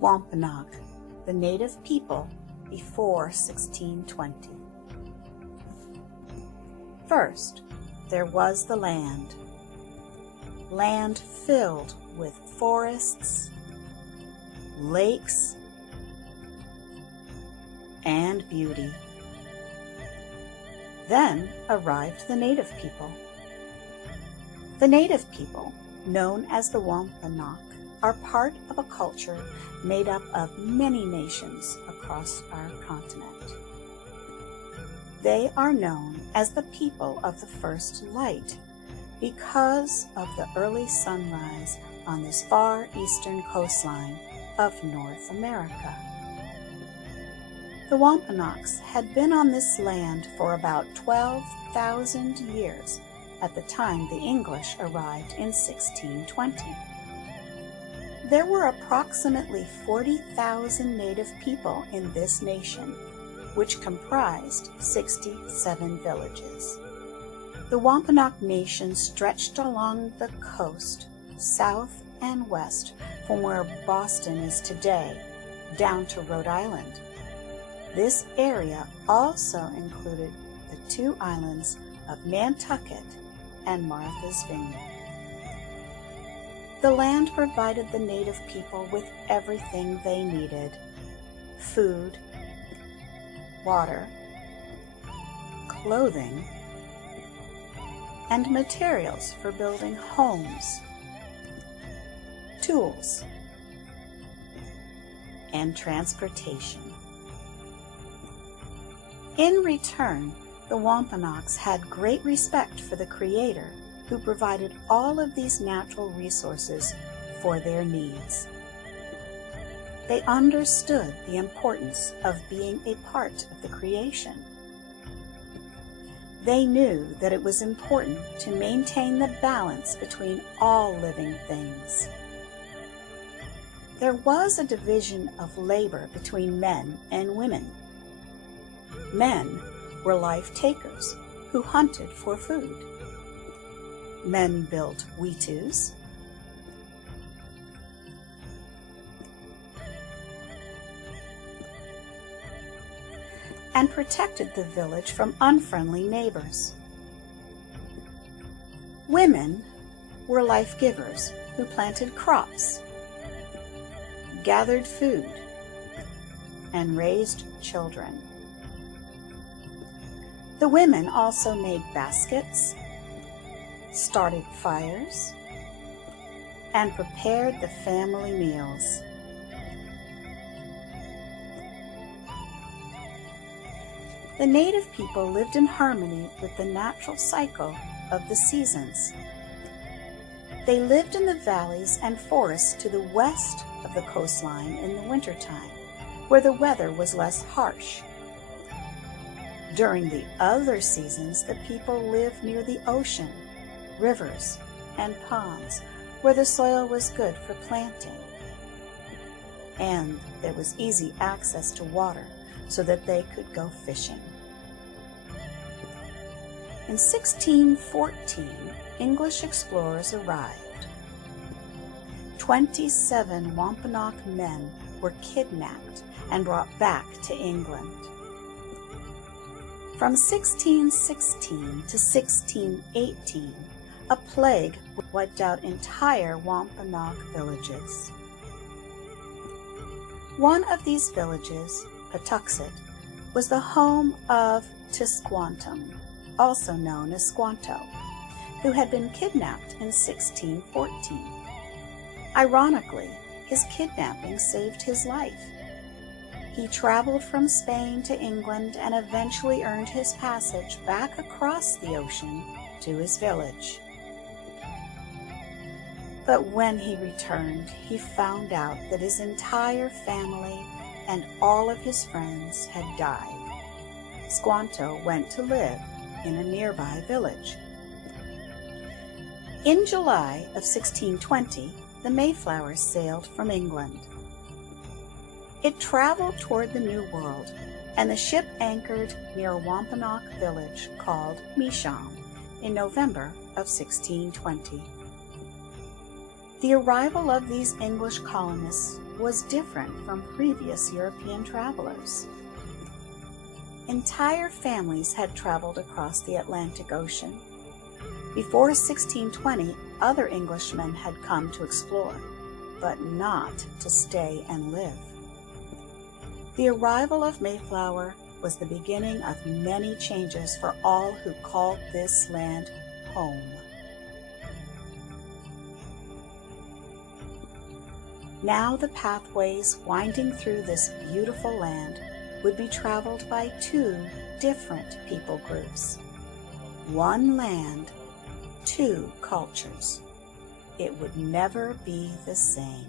Wampanoag, the native people before 1620. First, there was the land. Land filled with forests, lakes, and beauty. Then arrived the native people. The native people, known as the Wampanoag, are part of a culture made up of many nations across our continent. They are known as the people of the first light because of the early sunrise on this far eastern coastline of North America. The Wampanoags had been on this land for about 12,000 years at the time the English arrived in 1620. There were approximately 40,000 native people in this nation, which comprised 67 villages. The Wampanoag Nation stretched along the coast, south and west, from where Boston is today, down to Rhode Island. This area also included the two islands of Nantucket and Martha's Vineyard. The land provided the native people with everything they needed: food, water, clothing, and materials for building homes, tools, and transportation. In return, the Wampanoags had great respect for the Creator, who provided all of these natural resources for their needs. They understood the importance of being a part of the creation. They knew that it was important to maintain the balance between all living things. There was a division of labor between men and women. Men were life takers who hunted for food. Men built weetus, and protected the village from unfriendly neighbors. Women were life givers who planted crops, gathered food, and raised children. The women also made baskets, started fires, and prepared the family meals. The native people lived in harmony with the natural cycle of the seasons. They lived in the valleys and forests to the west of the coastline in the wintertime, where the weather was less harsh. During the other seasons, the people lived near the ocean, rivers, and ponds, where the soil was good for planting. And there was easy access to water so that they could go fishing. In 1614, English explorers arrived. 27 Wampanoag men were kidnapped and brought back to England. From 1616 to 1618, a plague wiped out entire Wampanoag villages. One of these villages, Patuxet, was the home of Tisquantum, also known as Squanto, who had been kidnapped in 1614. Ironically, his kidnapping saved his life. He traveled from Spain to England and eventually earned his passage back across the ocean to his village. But when he returned, he found out that his entire family and all of his friends had died. Squanto went to live in a nearby village. In July of 1620, the Mayflower sailed from England. It traveled toward the New World, and the ship anchored near a Wampanoag village called Misham in November of 1620. The arrival of these English colonists was different from previous European travelers. Entire families had traveled across the Atlantic Ocean. Before 1620, other Englishmen had come to explore, but not to stay and live. The arrival of Mayflower was the beginning of many changes for all who called this land home. Now the pathways winding through this beautiful land would be traveled by two different people groups. One land, two cultures. It would never be the same.